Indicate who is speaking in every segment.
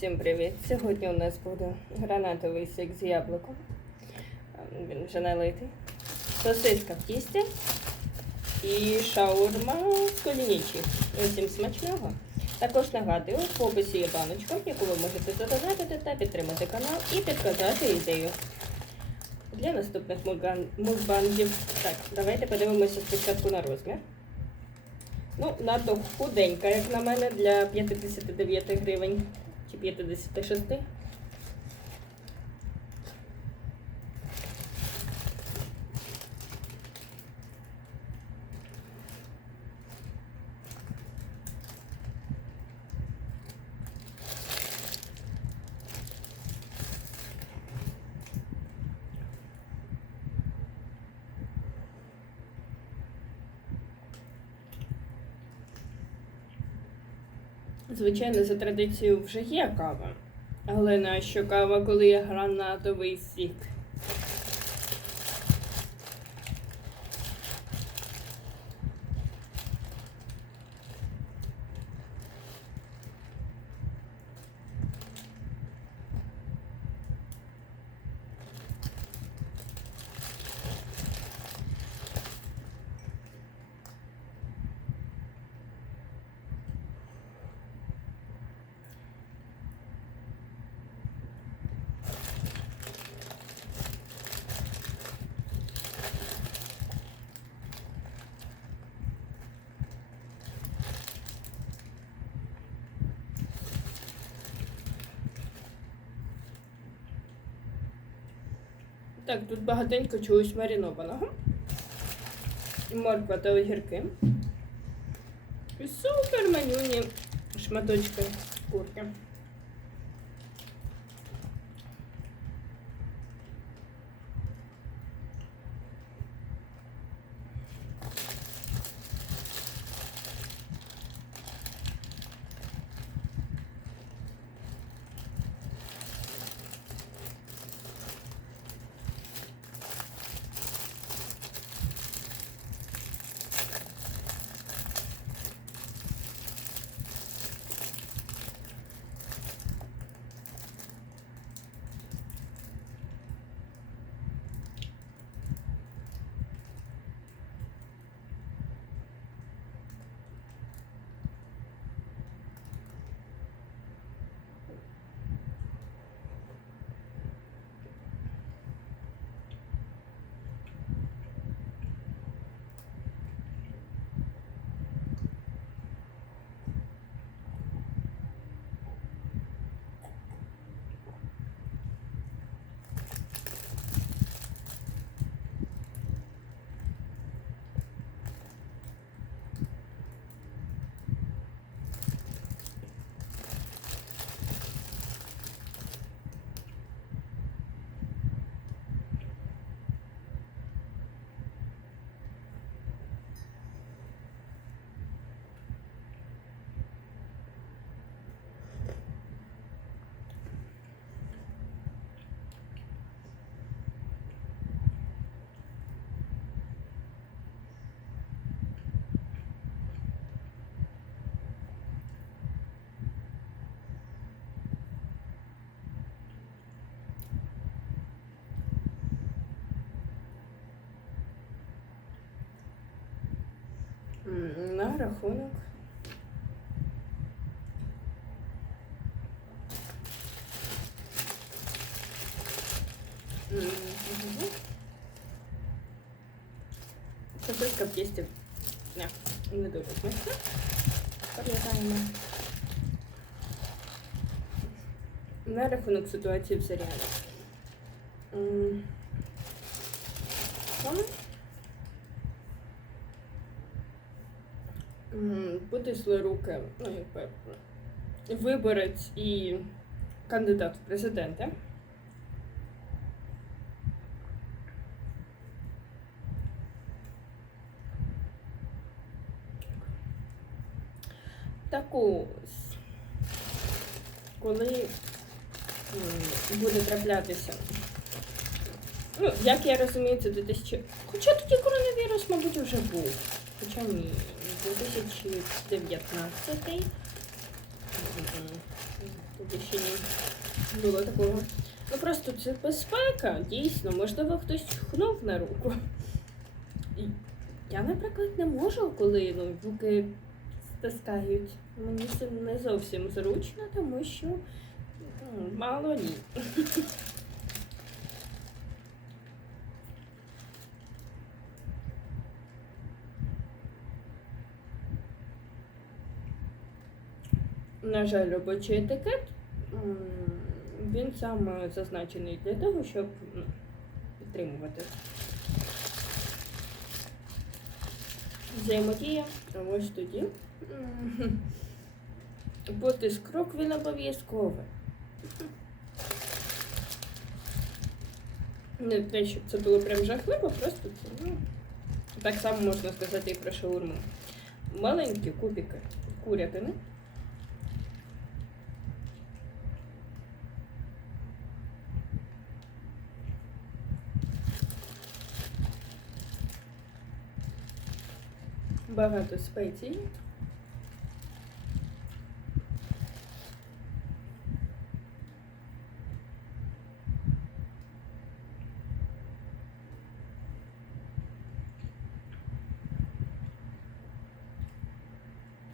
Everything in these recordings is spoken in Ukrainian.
Speaker 1: Всім привіт! Сьогодні у нас буде гранатовий сик з яблуком. Ем, Він вже налитий. Сосиска в тісті і шаурма з колінічі. Усім смачного. Також нагадую, в описі є баночка, яку ви можете задонатити та підтримати канал і підказати ідею для наступних мукбангів. Так, давайте подивимося спочатку на розмір. Ну, надто худенька, як на мене, для 59 гривень Ci pierde de 700? Звичайно, за традицією вже є кава. Але нащо кава, коли є гранатовий сік? Так, тут багатенько чогось маринованого. Морква та огірки. І супер манюні шматочки курки. На рахунок. М, мгм. Сосиска в тісті. Не, не дуже смачна. Пам'ятаємо. На рахунок ситуації в серіалі. М, Потисли руки, ну, якби виборець і кандидат в президенти. Таку, ось, коли буде траплятися. Ну, як я розумію, це 2000... Хоча тоді коронавірус, мабуть, вже був. Хоча ні, 2019 М-м. Тоді ще не було такого. Ну просто це безпека, дійсно, можливо, хтось чхнув на руку. Я, наприклад, не можу, коли ну, руки стискають. Мені це не зовсім зручно, тому що ну, мало лі. На жаль, робочий етикет. Він саме зазначений для того, щоб ну, підтримувати взаємодія. Ось тоді. з крок він обов'язковий. Не те, щоб це було прям жахливо, просто це, ну, так само можна сказати і про шаурму. Маленькі кубики курятини. Багато спецій.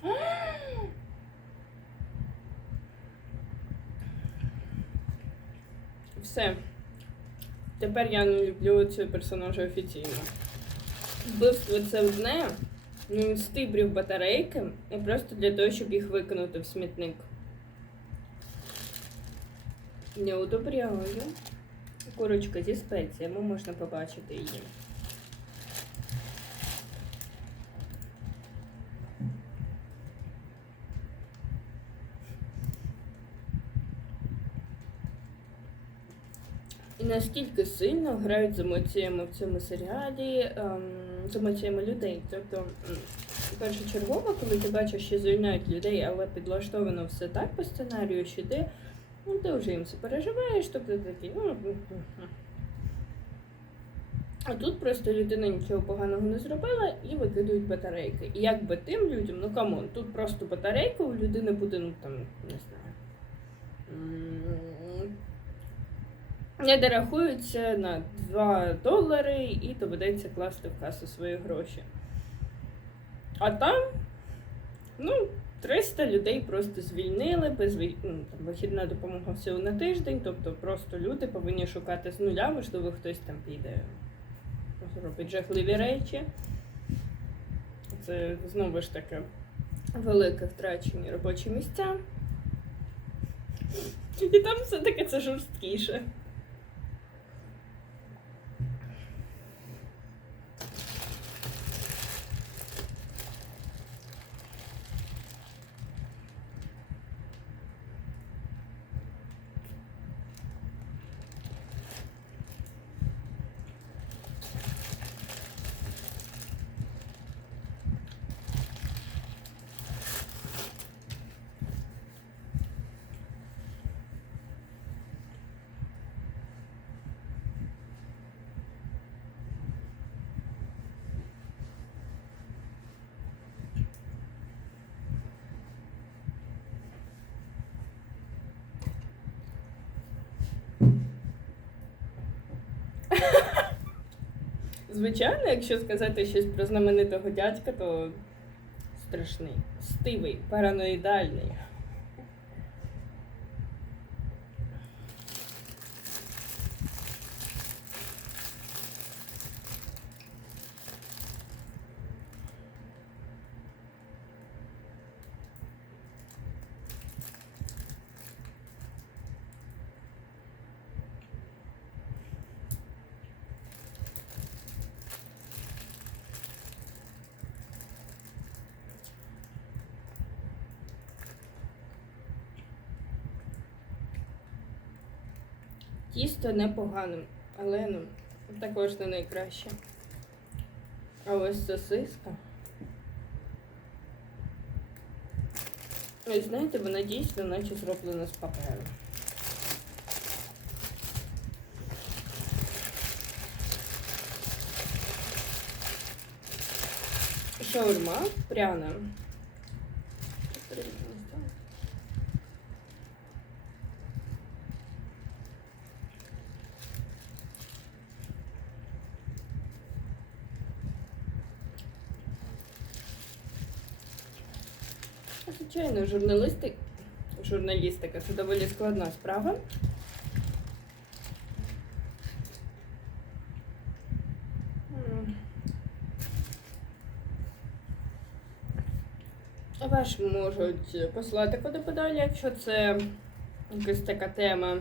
Speaker 1: Все. Тепер я не люблю цього персонажа офіційно. Вбивство це одне, ну стибрів батарейки і просто для того, щоб їх викинути в смітник. Не одобряю. Курочка зі спеціями, можна побачити її. Наскільки сильно грають з емоціями в цьому серіалі, ем, з емоціями людей. Тобто, першочергово, коли ти бачиш, що звільняють людей, але підлаштовано все так по сценарію, що ти, ну, ти вже їм переживаєш, тобто такий, ну. А тут просто людина нічого поганого не зробила і викидують батарейки. І якби тим людям, ну камон, тут просто батарейка у людини буде, ну там, не знаю. Не дорахуються на 2 долари і доведеться класти в касу свої гроші. А там, ну, 300 людей просто звільнили, без ну, вихідна допомога всього на тиждень, тобто просто люди повинні шукати з нуля, можливо, хтось там піде, робить жахливі речі. Це знову ж таки велике втрачені робочі місця. І там все-таки це жорсткіше. Звичайно, якщо сказати щось про знаменитого дядька, то страшний, стивий, параноїдальний. Тісто непогане, але ну, також не найкраще. А ось сосиска. Ось знаєте, вона дійсно наче зроблена з паперу. Шаурма пряна. Звичайно, журналісти... журналістика це доволі складна справа. Ваш можуть послати куди подалі, якщо це якась така тема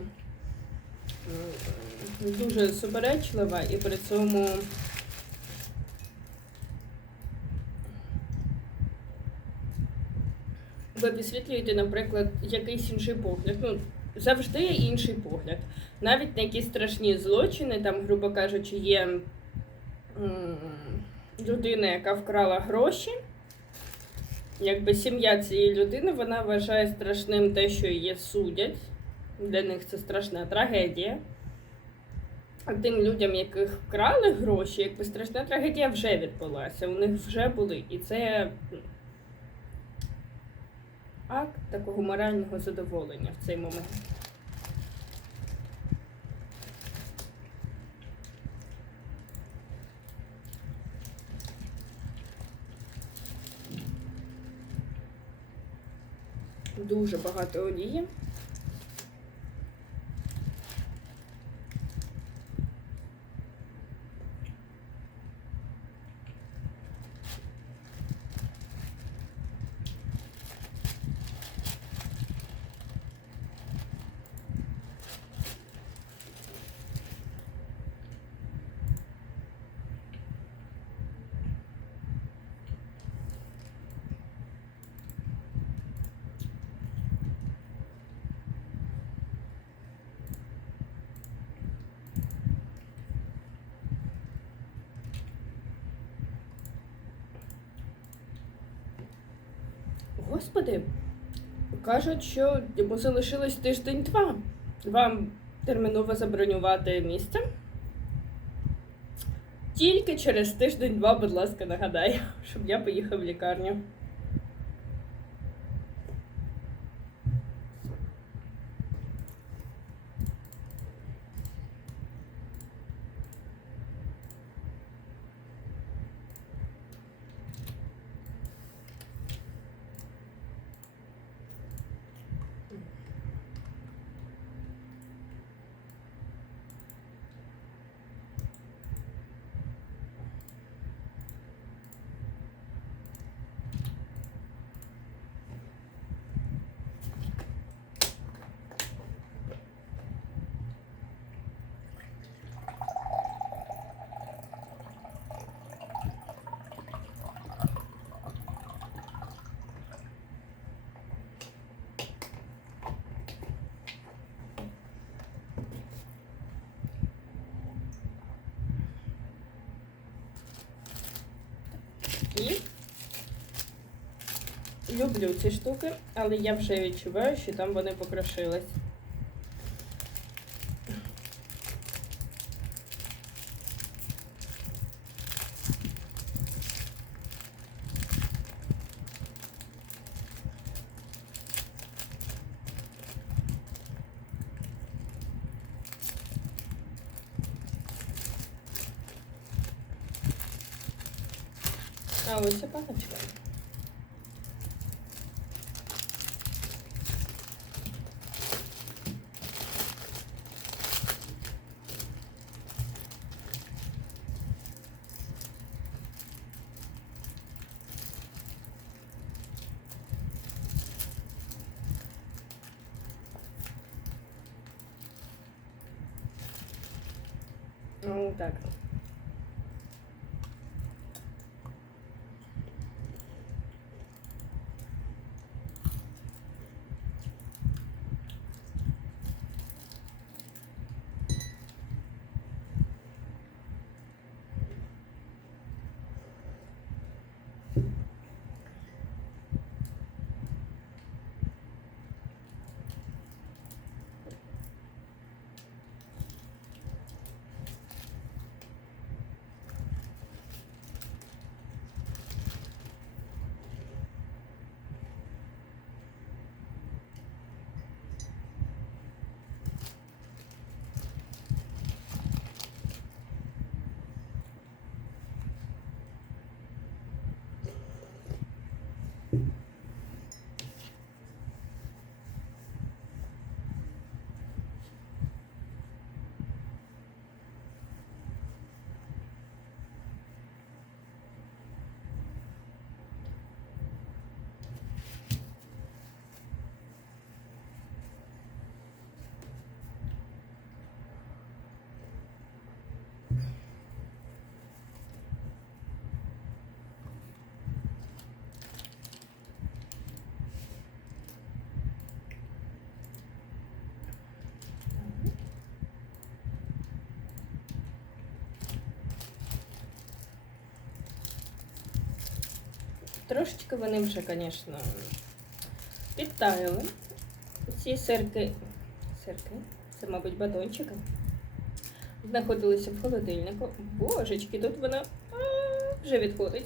Speaker 1: дуже суперечлива і при цьому ви наприклад, якийсь інший погляд. Ну, завжди є інший погляд. Навіть на якісь страшні злочини, там, грубо кажучи, є людина, яка вкрала гроші. Якби сім'я цієї людини вона вважає страшним те, що її судять. Для них це страшна трагедія. А тим людям, яких вкрали гроші, якби страшна трагедія вже відбулася. У них вже були. І це акт такого морального задоволення в цей момент. Дуже багато олії. Господи, кажуть, що йому залишилось тиждень-два. Вам терміново забронювати місце. Тільки через тиждень-два, будь ласка, нагадаю, щоб я поїхав в лікарню. І люблю ці штуки, але я вже відчуваю, що там вони покрошились. А ось і Ну так. Трошечки вони вже, звісно, підтаяли. Ці сирки, сирки, це, мабуть, батончики. Знаходилися в холодильнику. Божечки, тут вона а, вже відходить.